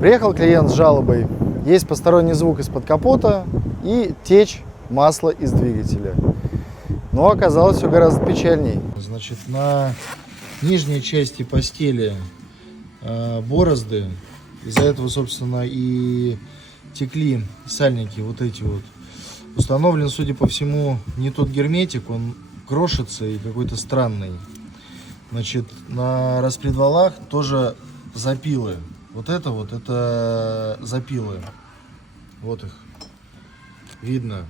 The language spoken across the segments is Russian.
Приехал клиент с жалобой. Есть посторонний звук из-под капота и течь масла из двигателя. Но оказалось все гораздо печальней. Значит, на нижней части постели борозды. Из-за этого, собственно, и текли сальники вот эти вот. Установлен, судя по всему, не тот герметик, он крошится и какой-то странный. Значит, на распредвалах тоже запилы. Вот это запилы. Вот их. Видно.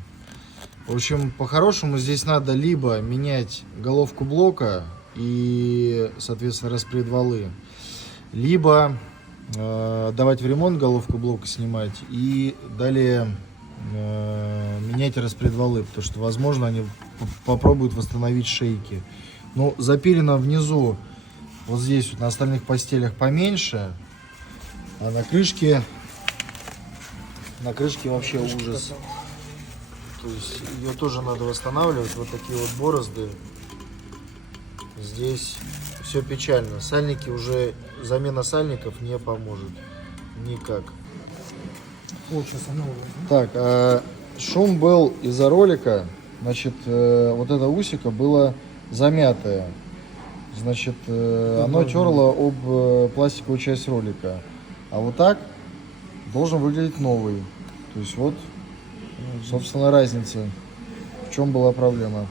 В общем, по-хорошему здесь надо либо менять головку блока и, соответственно, распредвалы, либо давать в ремонт головку блока, снимать и далее менять распредвалы, потому что, возможно, они попробуют восстановить шейки. Но запилено внизу, вот здесь вот, на остальных постелях поменьше, а на крышке вообще ужас. То есть ее тоже надо восстанавливать. Вот такие вот борозды. Здесь все печально. Сальники уже, замена сальников не поможет никак. Полчаса нового. Так, шум был из-за ролика. Значит, вот это усико было замятое. Значит, оно терло об пластиковую часть ролика. А вот так должен выглядеть новый. То есть вот, собственно, разница. В чем была проблема.